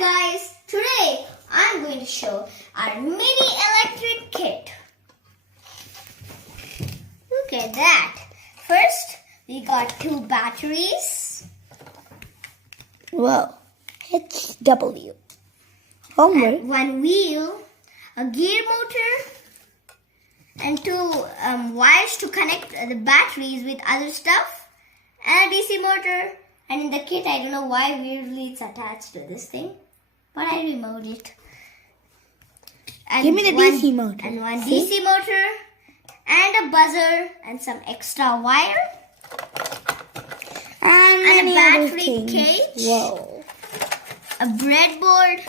Hi guys, today I'm going to show our mini electric kit. Look at that. First, we got 2 batteries. Whoa, HW. Homework. 1 wheel, a gear motor, and 2 wires to connect the batteries with other stuff, and a DC motor. And in the kit, I don't know why weirdly it's attached to this thing, but I removed it. And Give me the DC motor. And one DC motor, and a buzzer, and some extra wire, And a many other battery things. cage, Whoa. a breadboard,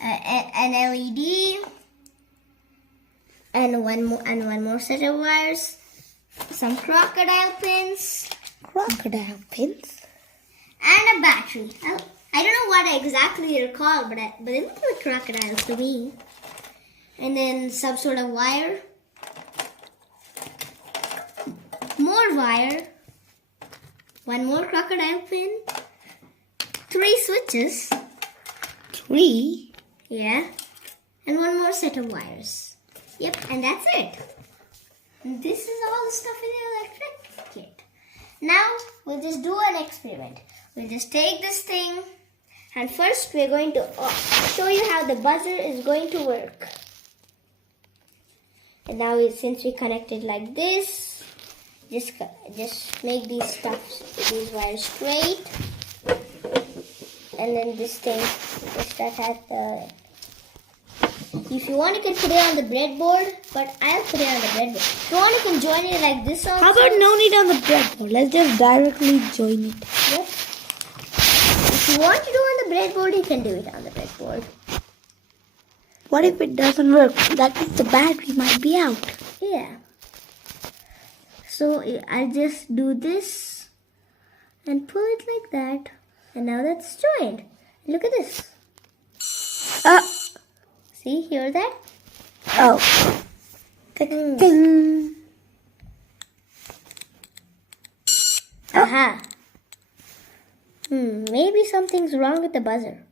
an LED, and one more set of wires, some crocodile pins, Crocodile pins. and a battery. I don't know what exactly they're called, but it looks like crocodiles to me. And then some sort of wire, more wire, one more crocodile pin, 3 switches, 3. yeah, and one more set of wires. Yep, and that's it. And this is all the stuff in the electric kit. Now we'll just do an experiment. We'll just take this thing, and first we're going to show you how the buzzer is going to work. And now since we connect it like this, just make these wires straight, and then this thing just attach the. If you want, you can put it on the breadboard, but I'll put it on the breadboard. If you want, you can join it like this also. How about no need on the breadboard? Let's just directly join it. Yep. If you want to do on the breadboard, you can do it on the breadboard. What if it doesn't work? That means the battery might be out. Yeah. So I'll just do this and pull it like that. And now that's joined. Look at this. See, hear that? Oh. Ding. Aha. Maybe something's wrong with the buzzer.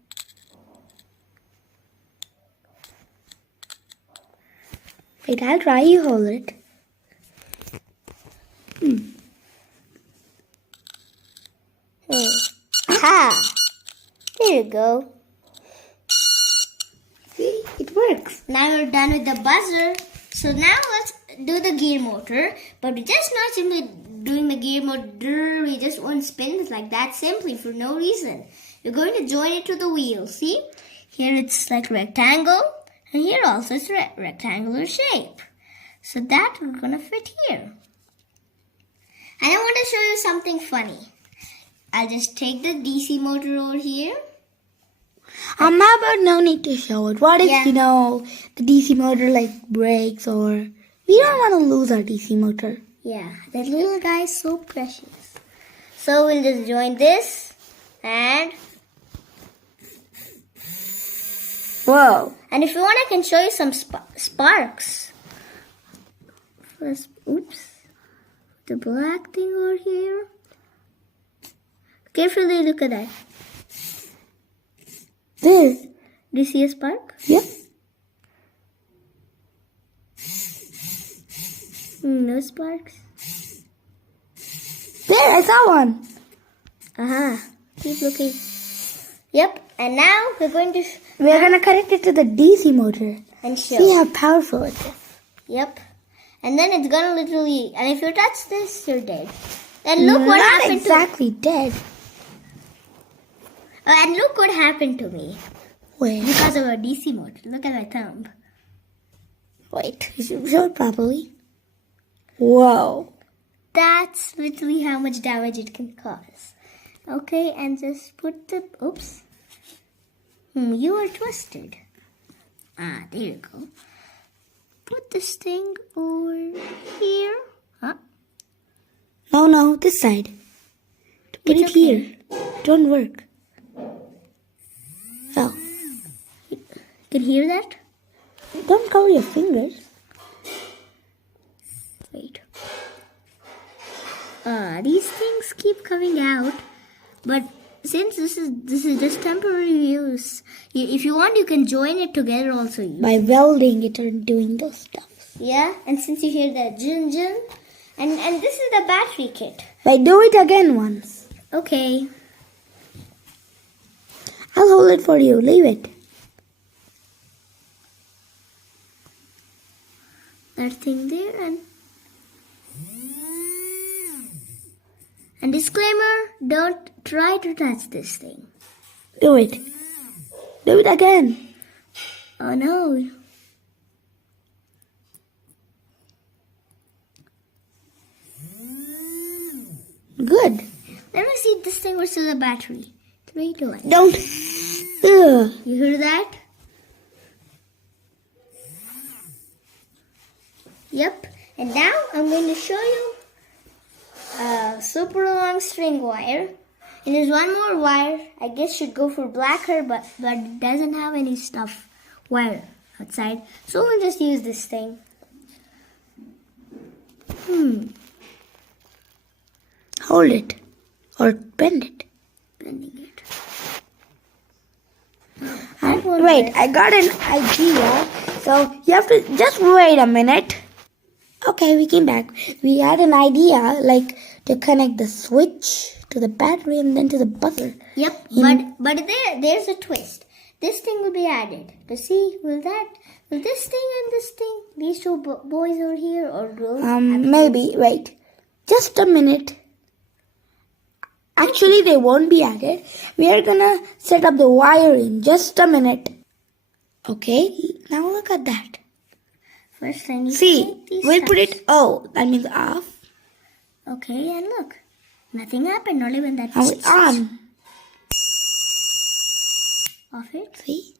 Wait, I'll try. You hold it. Aha. There you go. See, it works. Now we're done with the buzzer. So now let's do the gear motor. But we're just not simply doing the gear motor. We just won't spin it like that simply for no reason. We're going to join it to the wheel. See? Here it's like rectangle. And here also it's rectangular shape. So that we're going to fit here. And I want to show you something funny. I'll just take the DC motor over here. How about no need to show it? What if, Yeah. the DC motor breaks or... We don't want to lose our DC motor. Yeah, that little guy is so precious. So we'll just join this and... Whoa. And if you want, I can show you some sparks. First, oops. The black thing over here. Carefully look at that. There. Do you see a spark? Yep. No sparks. There, I saw one. Aha. Keep looking. Yep. And now we're going to... We're going to connect it to the DC motor. and show. See how powerful it is. Yep. And then it's gonna literally... And if you touch this, you're dead. And look what happened Not exactly dead. And look what happened to me. Wait. Because of a DC motor. Look at my thumb. Wait. You should show it properly. Whoa. That's literally how much damage it can cause. Okay, and just put the... Oops. You are twisted. There you go. Put this thing over here. Huh? No, this side. Put It's it okay. here. Don't work. Oh. You can hear that? Don't cover your fingers. Wait. These things keep coming out, but since this is just temporary use, if you want, you can join it together also. By welding it or doing those stuff. Yeah, and since you hear the jun jun, and this is the battery kit. Wait, do it again once. Okay. I'll hold it for you. Leave it. That thing there and disclaimer, don't try to touch this thing. Do it. Do it again. Oh no. Good. Let me see if this thing works with the battery. 3, 2, 1. Don't. Ugh. You hear that? Yep. And now I'm going to show you a super long string wire. And there's one more wire. I guess should go for blacker, but it doesn't have any stuff wire outside. So we'll just use this thing. Hold it. Or bend it. Bending it. Wait, I got an idea. So you have to just wait a minute. Okay, we came back. We had an idea, like to connect the switch to the battery and then to the buzzer. Yep, but there's a twist. This thing will be added. To see, will this thing and this thing, these two boys over here, or will Maybe. Wait, just a minute. Actually, they won't be added. We are gonna set up the wire in just a minute. Okay, now look at that. First I need to See, take these we'll put sides. it. Oh, that means off. Okay, and look, nothing happened. Not even that. Now it's on. Off it. See.